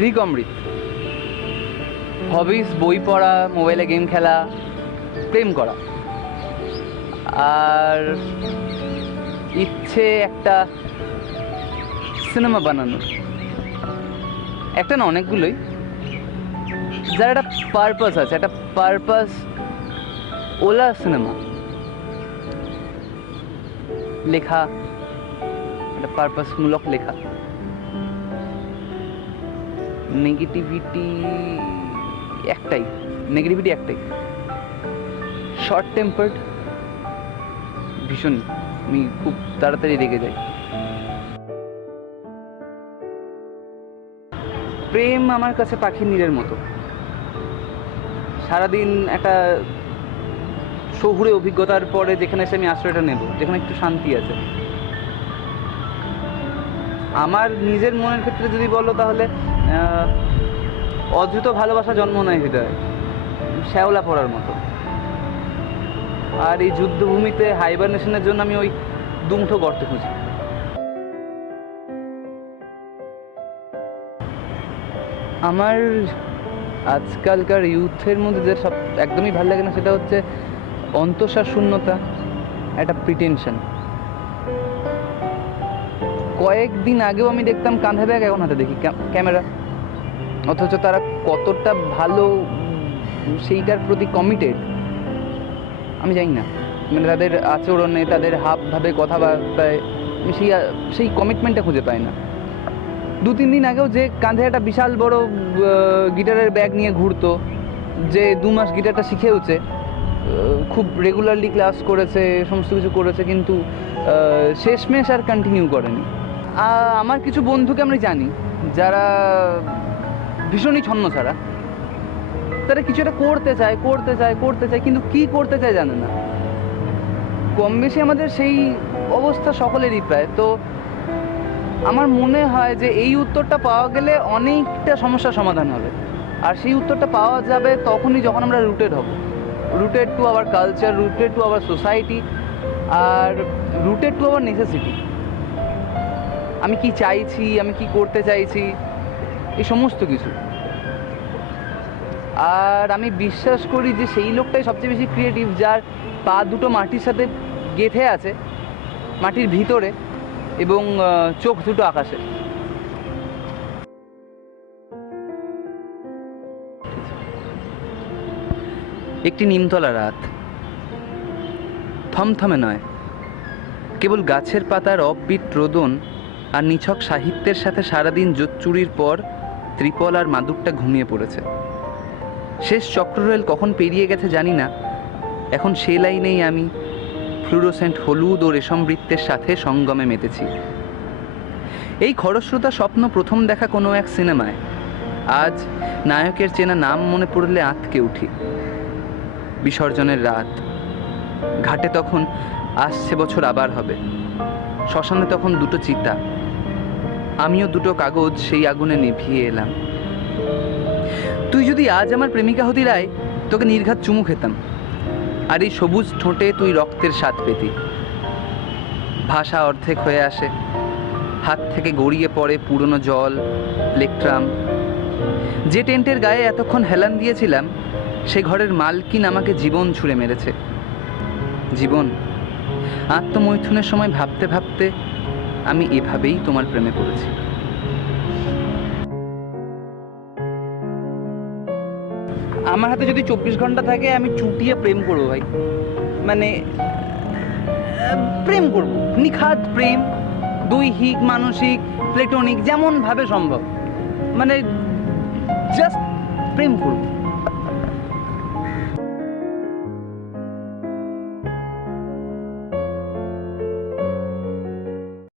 রিক অমৃত। হবিস বই পড়া, মোবাইলে গেম খেলা, প্রেম করা, আর ইচ্ছে একটা সিনেমা বানানোর। একটা না, অনেকগুলোই, যার একটা পারপাস আছে, একটা পারপাস ওলা সিনেমা। লেখা, একটা পারপাসমূলক লেখা। নেগেটিভিটি একটাই, শর্ট টেম্পার্ড, ভীষণ, আমি খুব তাড়াতাড়ি রেগে যাই। প্রেম আমার কাছে পাখির নীড়ের মতো। সারাদিন একটা শহুরে অভিজ্ঞতার পরে যেখানে এসে আমি আশ্রয়টা নেব, যেখানে একটু শান্তি আছে। আমার নিজের মনের ক্ষেত্রে যদি বলো, তাহলে অদ্ভুত ভালোবাসা জন্ম নেয় হৃদয়ে, শ্যাওলা পড়ার মতো। আর এই যুদ্ধভূমিতে হাইবারনেশনের জন্য আমি ওই দুমুঠো গর্ত খুঁজি। আমার আজকালকার ইউথের মধ্যে যে সব একদমই ভালো লাগে না, সেটা হচ্ছে অন্তঃসার শূন্যতা, একটা প্রিটেনশন। কয়েকদিন আগেও আমি দেখতাম কাঁধে ব্যাগ, এখন হাতে দেখি ক্যামেরা। অথচ তারা কতটা ভালো সেইটার প্রতি কমিটেড আমি জানি না। মানে তাদের আচরণে, তাদের হাবভাবে, কথাবার্তায় আমি সেই কমিটমেন্টটা খুঁজে পাই না। 2-3 দিন আগেও যে কাঁধে একটা বিশাল বড় গিটারের ব্যাগ নিয়ে ঘুরতো, যে 2 মাস গিটারটা শিখেওছে, খুব রেগুলারলি ক্লাস করেছে, সমস্ত কিছু করেছে, কিন্তু শেষমেশ আর কন্টিনিউ করেনি। আমার কিছু বন্ধুকে আমরা জানি যারা ভীষণই ছন্নছাড়া। তারা কিছু একটা করতে চায়, কিন্তু কী করতে চায় জানে না। কম বেশি আমাদের সেই অবস্থা সকলেরই প্রায়। তো আমার মনে হয় যে এই উত্তরটা পাওয়া গেলে অনেকটা সমস্যার সমাধান হবে। আর সেই উত্তরটা পাওয়া যাবে তখনই যখন আমরা rooted to our culture, rooted to our society, আর রুটেড টু আওয়ার নেসেসিটি। আমি কি চাইছি, আমি কি করতে চাইছি, এই সমস্ত কিছু। আর আমি বিশ্বাস করি যে সেই লোকটাই সবচেয়ে বেশি ক্রিয়েটিভ, যার পা দুটো মাটির সাথে গেঁথে আছে, মাটির ভিতরে, এবং চোখ দুটো আকাশে। একটি নিমতলা রাত, থমথমে নয়, কেবল গাছের পাতার অফবিট রোদন আর নিছক সাহিত্যের সাথে সারাদিন জোচ্চুরির পর ত্রিপল আর মাদুরটা ঘুমিয়ে পড়েছে। শেষ চক্ররেল কখন পেরিয়ে গেছে জানি না। এখন সে লাইনেই আমি ফ্লুরোসেন্ট হলুদ ও রেশম বৃত্তের সাথে সঙ্গমে মেতেছি। এই খরস্রোতা স্বপ্ন প্রথম দেখা কোনো এক সিনেমায়। আজ নায়কের চেনা নাম মনে পড়লে আঁতকে উঠি। বিসর্জনের রাত, ঘাটে তখন আসছে বছর আবার হবে। শ্মশানে তখন 2টো চিতা, আমিও 2টো কাগজ সেই আগুনে নিভিয়ে এলাম। তুই যদি আজ আমার প্রেমিকা হতি রায়, তোকে নির্ঘাত চুমু খেতাম, আর এই সবুজ ঠোঁটে তুই রক্তের স্বাদ পেতি। ভাষা অর্ধেক হয়ে আসে, হাত থেকে গড়িয়ে পড়ে পুরনো জল, প্লেকট্রাম। যে টেন্টের গায়ে এতক্ষণ হেলান দিয়েছিলাম, সে ঘরের মালকিন আমাকে জীবন ছুঁড়ে মেরেছে। জীবন, আত্মমৈথুনের সময় ভাবতে ভাবতে আমি এভাবেই তোমার প্রেমে পড়েছি। আমার হাতে যদি 24 ঘন্টা থাকে, আমি চুটিয়ে প্রেম করবো ভাই। মানে প্রেম করবো, নিখাত প্রেম, দৈহিক, মানসিক, প্লেটোনিক, যেমন ভাবে সম্ভব। মানে জাস্ট প্রেম করবো।